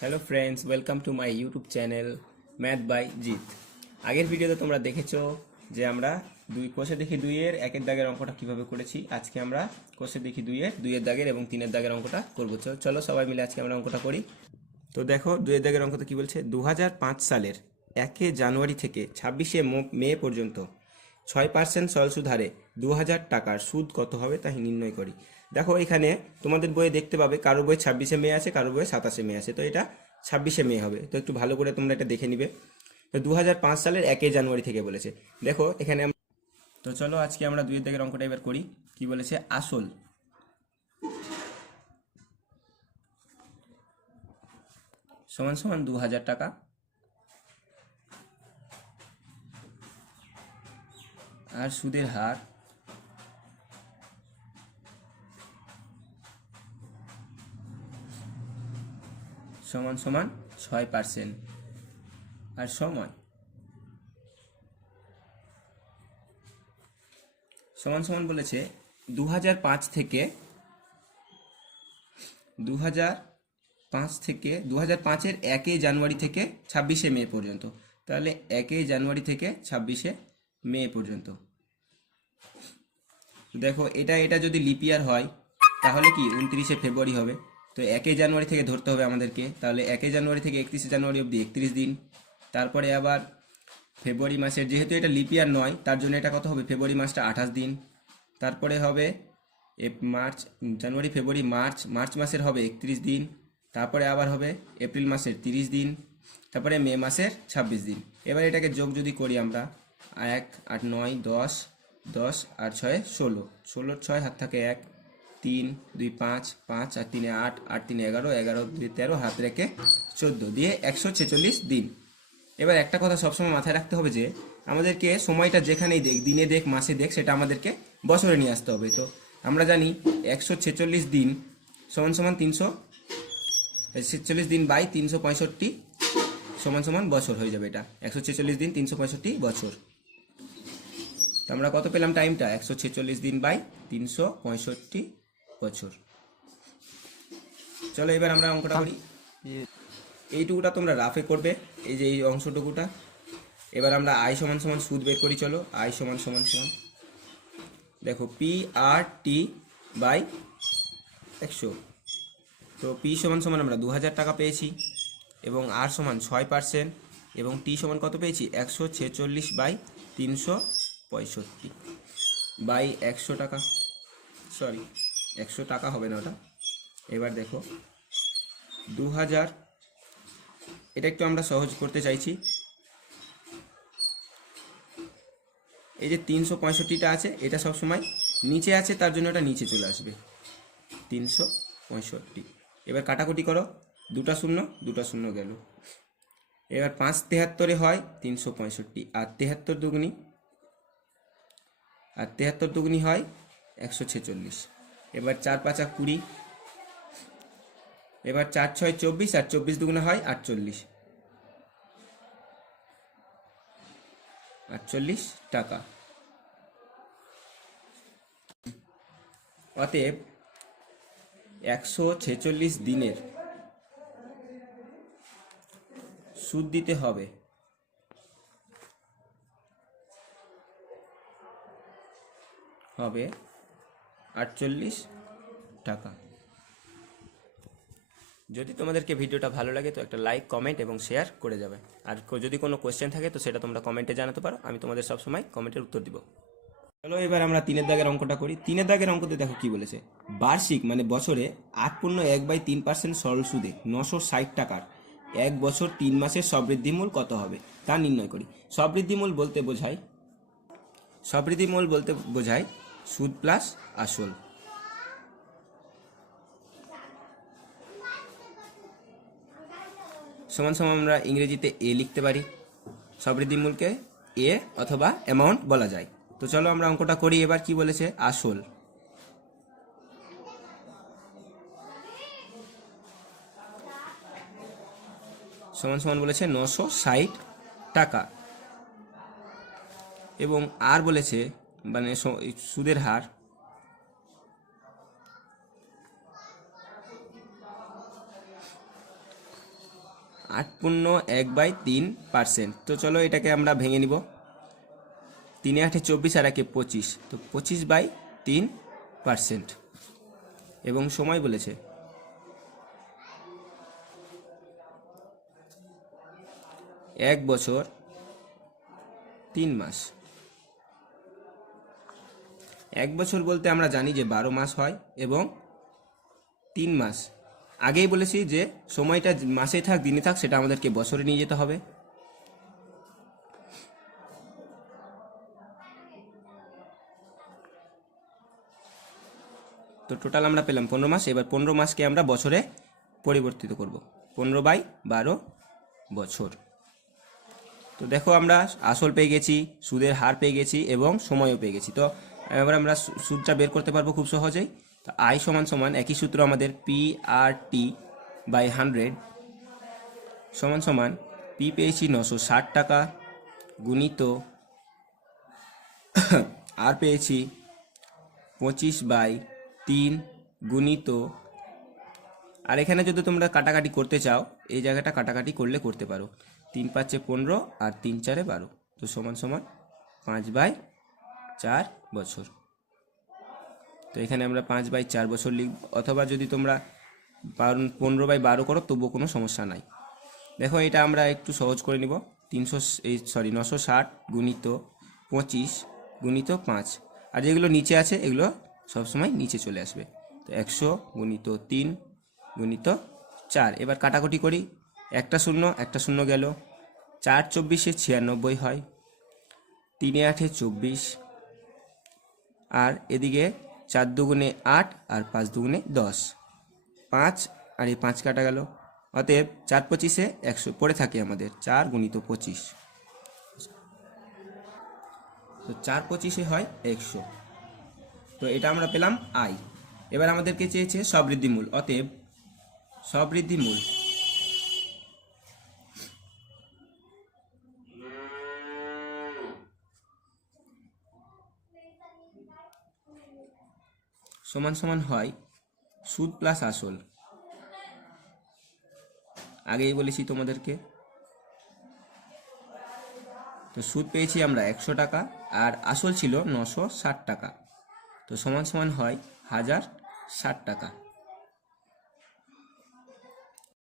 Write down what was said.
Hello friends, welcome to my YouTube channel math by Jit. আগের ভিডিওতে তোমরা দেখেছো যে আমরা কোষে দেখি দুইয়ের একের দাগের অঙ্কটা কিভাবে করেছি। আজকে আমরা কোষে দেখি দুইয়ের দাগের এবং তিনের দাগের অঙ্কটা করবো। চলো সবাই মিলে আজকে আমরা অঙ্কটা করি। তো দেখো দুইয়ের দাগের অঙ্কটা কি বলছে, 2005 সালের 1 জানুয়ারি থেকে 26 মে পর্যন্ত 6% সরল সুদ হারে 2000 টাকার সুদ কত হবে তা নির্ণয় করি। দেখো এখানে তোমাদের বইয়ে দেখতে পাবে কারো বই 26 মে আছে, কারো বই 27 মে আছে, তো এটা 26 মে হবে। তো একটু ভালো করে তোমরা এটা দেখে নিবে। তো 2005 সালের 1 জানুয়ারি থেকে বলেছে। দেখো এখানে তো চলো আজকে আমরা দুইয়ের দাগের অঙ্কটা এবার করি। কি বলেছে, আসল সমান সমান 2000 টাকা আর সুদের হার সমান সমান 6% আর সময় সমান সমান বলেছে 2005 থেকে 2005-এর 1 জানুয়ারি থেকে 26 মে পর্যন্ত। তাহলে 1 জানুয়ারি থেকে 26 মে পর্যন্ত। দেখো এটা যদি লিপ ইয়ার হয় তাহলে কি 29 ফেব্রুয়ারি হবে। তো 1 জানুয়ারি থেকে ধরতে হবে আমাদেরকে, তাহলে 1 জানুয়ারি থেকে 31 জানুয়ারি অবধি 31 দিন। তারপরে আবার ফেব্রুয়ারি মাসের, যেহেতু এটা লিপ ইয়ার নয় তার জন্য এটা কত হবে, ফেব্রুয়ারি মাসটা 28 দিন। তারপরে হবে জানুয়ারি ফেব্রুয়ারি মার্চ মাসের হবে 31 দিন। তারপরে আবার হবে এপ্রিল মাসের 30 দিন। তারপরে মে মাসের 26 দিন। এবার এটাকে যোগ যদি করি আমরা, 1 8 9 10 10 আর 6 16, 16 6 হাত থাকে 1, 3 2 5 5 আর 3 8, 8 3 11, 11 2 13 হাত রেখে 14 দিয়ে 146 দিন। এবার একটা কথা সবসময় মাথায় রাখতে হবে যে আমাদেরকে সময়টা যেখানেই দেখ, দিনে দেখ মাসে দেখ, সেটা আমাদেরকে বছরে নিয়ে আসতে হবে। তো আমরা জানি 146 দিন সমান সমান 346 দিন বাই 365 সমান সমান বছর হয়ে যাবে। এটা 146 দিন 365 বছর। তো আমরা কত পেলাম টাইমটা, 146 দিন বাই 365 বছর। চলো এবার আমরা অঙ্কটা করি। এইটুকুটা তোমরা রাফে করবে, এই যে এই অংশটুকুটা। এবার আমরা আই সমান সমান সুদ বের করি। চলো আই সমান সমান সমান দেখো পি আর টি বাই 100। তো পি সমান সমান আমরা 2000 টাকা পেয়েছি এবং আর সমান 6% এবং টি সমান কত পেয়েছি, 146 বাই 365 বাই 100 টাকা। সরি 100 টাকা হবে না ওটা। এবার দেখো 2000, এটা একটু আমরা সহজ করতে চাইছি। এই যে 365টা আছে এটা সবসময় নিচে আছে, তার জন্য এটা নিচে চলে আসবে 365। এবার কাটাকুটি করো, 2টা শূন্য গেল। এবার 5 73 হয় 365 আর 73 দুগুনি হয় 146। এবার 4 5 20, এবার 4 6 24 আর 24 দুগুণে হয় 48 টাকা। অতএব 146 দিনের সুদ দিতে হবে 48 টাকা। যদি তোমাদেরকে ভিডিওটা ভালো লাগে তো একটা লাইক কমেন্ট এবং শেয়ার করে যাবে। আর যদি কোনো কোয়েশ্চেন থাকে তো সেটা তোমরা কমেন্টে জানাতে পারো, আমি তোমাদের সবসময় কমেন্টের উত্তর দিব। চলো এবার আমরা 3-এর দাগের অঙ্কটা করি। 3-এর দাগের অঙ্কতে দেখো কি বলেছে, বার্ষিক মানে বছরে 8.1/3% সরল সুদে 960 টাকার 1 বছর 3 মাসের সবৃদ্ধিমূল কত হবে তা নির্ণয় করি। সবৃদ্ধিমূল বলতে বোঝায় সুদ প্লাস আসল। সমান সমান আমরা ইংরেজিতে এ লিখতে পারি, সবৃদ্ধিমূলকে এ অথবা অ্যামাউন্ট বলা যায়। তো চলো আমরা অঙ্কটা করি। এবার কি বলেছে, আসল সমান সমান বলেছে 960 টাকা এবং আর বলেছে মানে সুদের হার 8.1/3%। তো চলো এটাকে আমরা ভেঙে নিব। 3 8 24 আর 1 25, তো 25/3%। এবং সময় বলেছে 1 বছর 3 মাস। 1 বছর বলতে আমরা জানি যে 12 মাস হয়, এবং 3 মাস আগেই বলেছি যে সময়টা মাসে থাক দিনে থাক সেটা আমাদেরকে বছরে নিয়ে যেতে হবে। তো টোটাল আমরা পেলাম 15 মাস। এবার 15 মাসকে আমরা বছরে পরিবর্তিত করব। 15/12 বছর। তো দেখো আমরা আসল পেয়ে গেছি, সুদের হার পেয়ে গেছি এবং সময়ও পেয়ে গেছি। তো এবার আমরা সুদটা বের করতে পারবো খুব সহজেই। তো আই সমান সমান একই সূত্র আমাদের PRT/100 সমান সমান পি পেয়েছি 960 টাকা গুণিত আর পেয়েছি 25/3 গুণিত, আর এখানে যদি তোমরা কাটাকাটি করতে চাও এই জায়গাটা কাটাকাটি করলে করতে পারো। 3 5 15 আর 3 4 12, তো সমান সমান 5/4 বছর। তো এখানে আমরা 5/4 বছর লিখব, অথবা যদি তোমরা 15/12 করো তবুও কোনো সমস্যা নাই। দেখো এটা আমরা একটু সহজ করে নিব। 960 গুণিত 25 গুণিত 5, আর যেগুলো নিচে আছে এগুলো সবসময় নিচে চলে আসবে। তো 100 গুণিত 3 গুণিত 4। এবার কাটাকুটি করি, একটা শূন্য গেল। 4 24 96 হয়, 3 8 24, আর এদিকে 4 2 8 আর 5 2 10, 5 আর এই 5 কাটা গেল। অতএব 4 25 100 পড়ে থাকে আমাদের 4 গুণিত 25। তো 4 25 হয় 100। তো এটা আমরা পেলাম আই। এবার আমাদেরকে চেয়েছে সবৃদ্ধি মূল, অতএব সবৃদ্ধি মূল সমান সমান হয় সুদ প্লাস আসল। আগেই বলেছি তোমাদেরকে। তো সুদ পেয়েছি আমরা 100 টাকা আর আসল ছিল 960 টাকা, তো সমান সমান হয় 1060 টাকা।